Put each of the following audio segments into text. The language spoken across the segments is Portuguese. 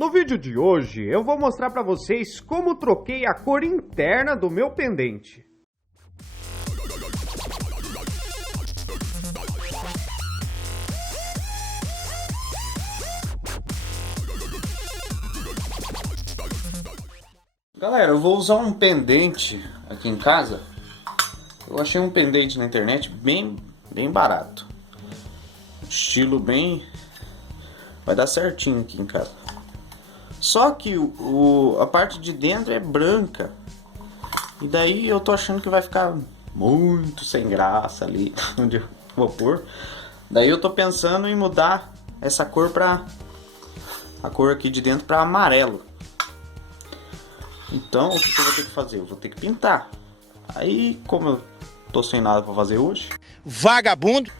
No vídeo de hoje eu vou mostrar para vocês como troquei a cor interna do meu pendente. Galera, eu vou usar um pendente aqui em casa. Eu achei um pendente na internet bem barato. Estilo bem... vai dar certinho aqui em casa. Só que a parte de dentro é branca. E daí eu tô achando que vai ficar muito sem graça ali onde eu vou pôr. Daí eu tô pensando em mudar essa cor pra... a cor aqui de dentro pra amarelo. Então, o que eu vou ter que fazer? Eu vou ter que pintar. Aí, como eu tô sem nada pra fazer hoje, vagabundo,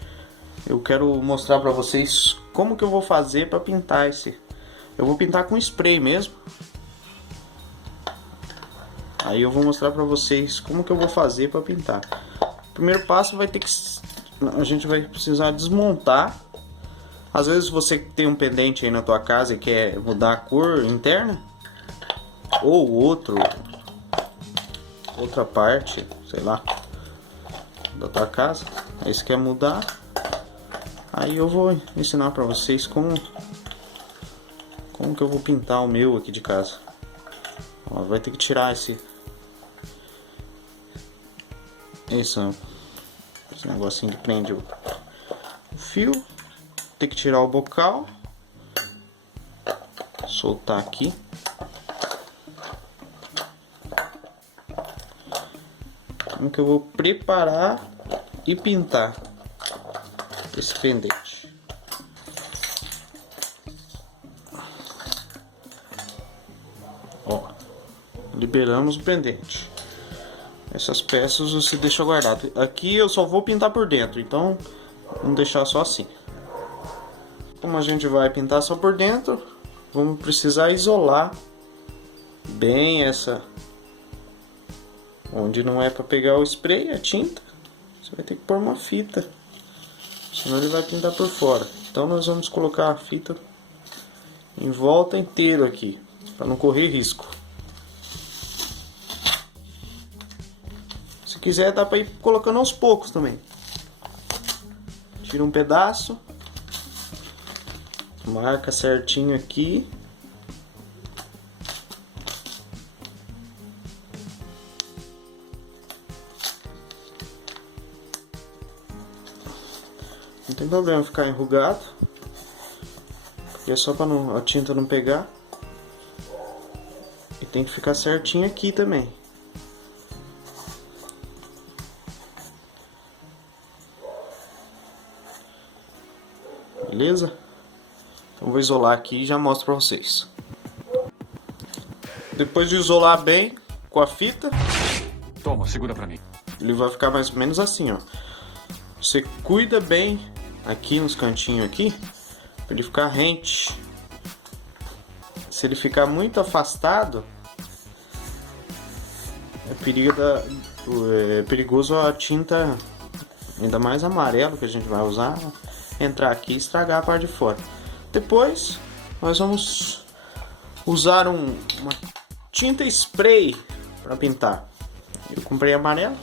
eu quero mostrar pra vocês como que eu vou fazer pra pintar esse. Eu vou pintar com spray mesmo. Aí eu vou mostrar pra vocês como que eu vou fazer pra pintar. O primeiro passo vai ter que... a gente vai precisar desmontar. Às vezes você tem um pendente aí na tua casa e quer mudar a cor interna, ou outra parte, sei lá, da tua casa, aí você quer mudar, aí eu vou ensinar pra vocês como que eu vou pintar o meu aqui de casa. Ó, vai ter que tirar esse negocinho que prende o fio, tem que tirar o bocal, soltar aqui. Como que eu vou preparar e pintar esse pendente. Ó, liberamos o pendente. Essas peças você deixa guardado. Aqui eu só vou pintar por dentro, então vamos deixar só assim. Como a gente vai pintar só por dentro, vamos precisar isolar bem essa... onde não é para pegar o spray, a tinta, você vai ter que pôr uma fita, senão ele vai pintar por fora. Então nós vamos colocar a fita em volta inteiro aqui, para não correr risco. Se quiser dá para ir colocando aos poucos também. Tira um pedaço, marca certinho aqui. Não tem problema ficar enrugado, porque é só para a tinta não pegar. E tem que ficar certinho aqui também. Beleza? Então vou isolar aqui e já mostro para vocês. Depois de isolar bem com a fita, toma, segura pra mim. ele vai ficar mais ou menos assim, ó. Você cuida bem aqui nos cantinhos aqui, para ele ficar rente. Se ele ficar muito afastado, é perigoso a tinta, ainda mais amarelo que a gente vai usar, entrar aqui e estragar a parte de fora. Depois nós vamos usar uma tinta spray para pintar. Eu comprei amarelo,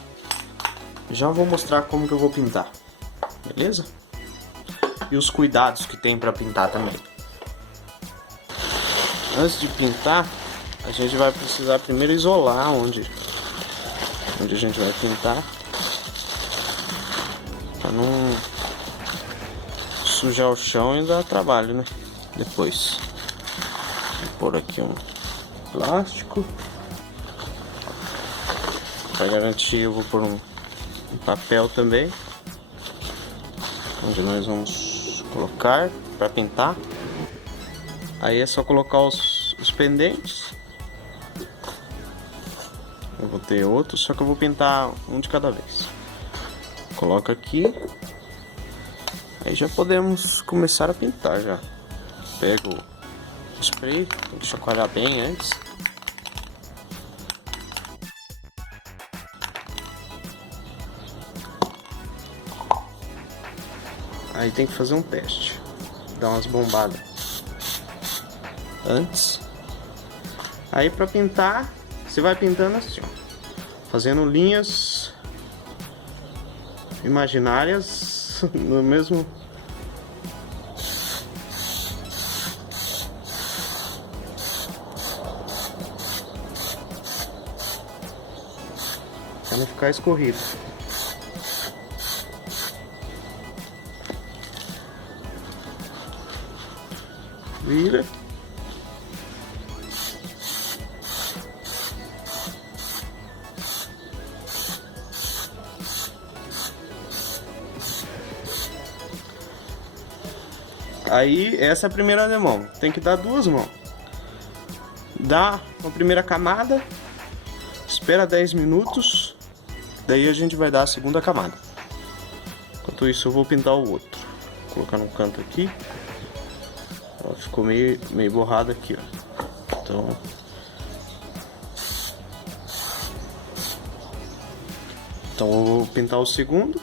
já vou mostrar como que eu vou pintar, beleza? E os cuidados que tem para pintar também. Antes de pintar, a gente vai precisar primeiro isolar onde a gente vai pintar, para não sujar o chão e dar trabalho, né? Depois vou pôr aqui um plástico para garantir. Eu vou pôr um papel também, onde nós vamos colocar para pintar. Aí é só colocar os pendentes. Eu vou ter outro, só que eu vou pintar um de cada vez. Coloca aqui. Aí já podemos começar a pintar já. Pego o spray, tem que chacoalhar bem antes. Aí tem que fazer um teste. Dar umas bombadas. antes. Aí pra pintar, você vai pintando assim, ó, fazendo linhas imaginárias no mesmo. Pra não ficar escorrido. Vira. Aí, essa é a primeira demão. Tem que dar 2 mãos. Dá a primeira camada, espera 10 minutos, daí a gente vai dar a segunda camada. Enquanto isso, eu vou pintar o outro. Vou colocar no canto aqui. Ó, ficou meio borrado aqui, ó. Então eu vou pintar o segundo.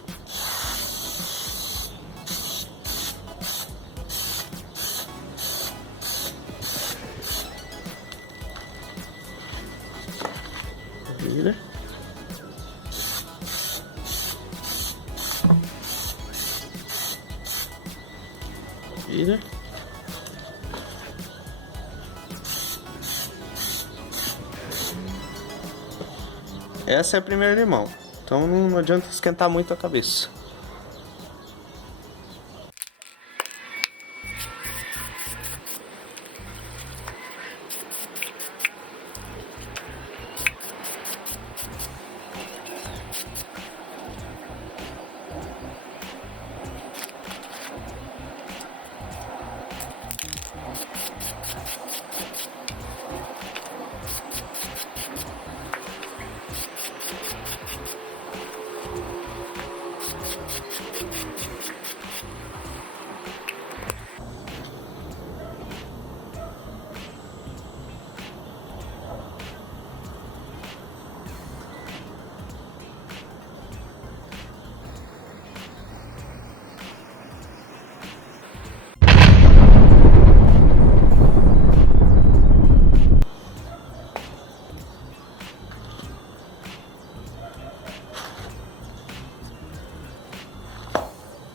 Vira. Vira. Essa é a primeira limão, então não adianta esquentar muito a cabeça.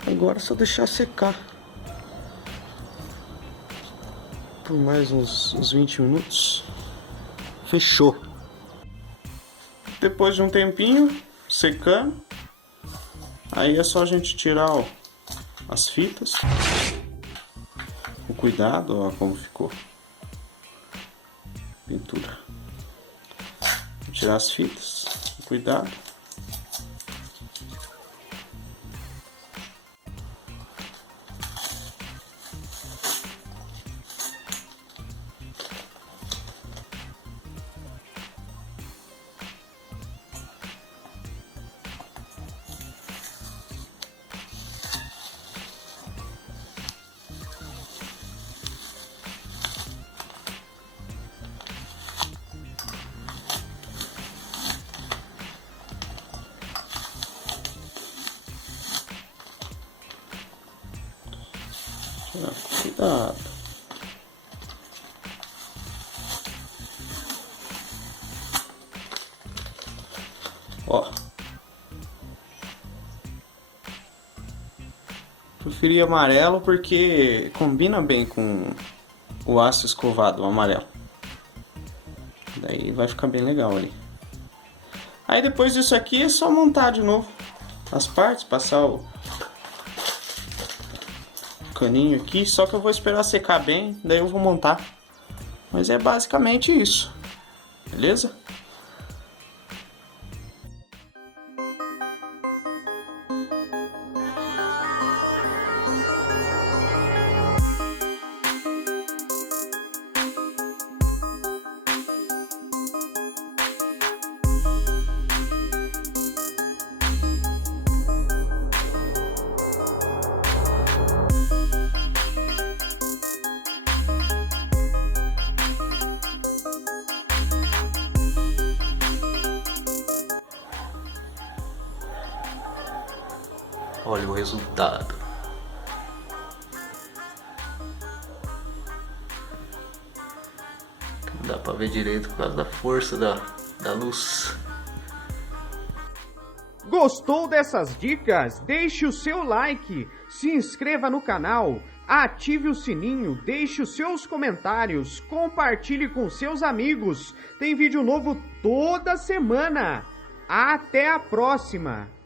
Agora é só deixar secar por mais uns 20 minutos. Fechou. Depois de um tempinho secando, aí é só a gente tirar, ó, as fitas. Com cuidado, ó, como ficou a pintura. Vou tirar as fitas, com cuidado. Cuidado. Ó. Preferi amarelo porque combina bem com o aço escovado, o amarelo. Daí vai ficar bem legal ali. Aí depois disso aqui é só montar de novo as partes, passar o caninho aqui, só que eu vou esperar secar bem, daí eu vou montar. Mas é basicamente isso, beleza? Olha o resultado. dá pra ver direito por causa da força da luz. Gostou dessas dicas? Deixe o seu like, se inscreva no canal, ative o sininho, deixe os seus comentários, compartilhe com seus amigos. Tem vídeo novo toda semana. Até a próxima!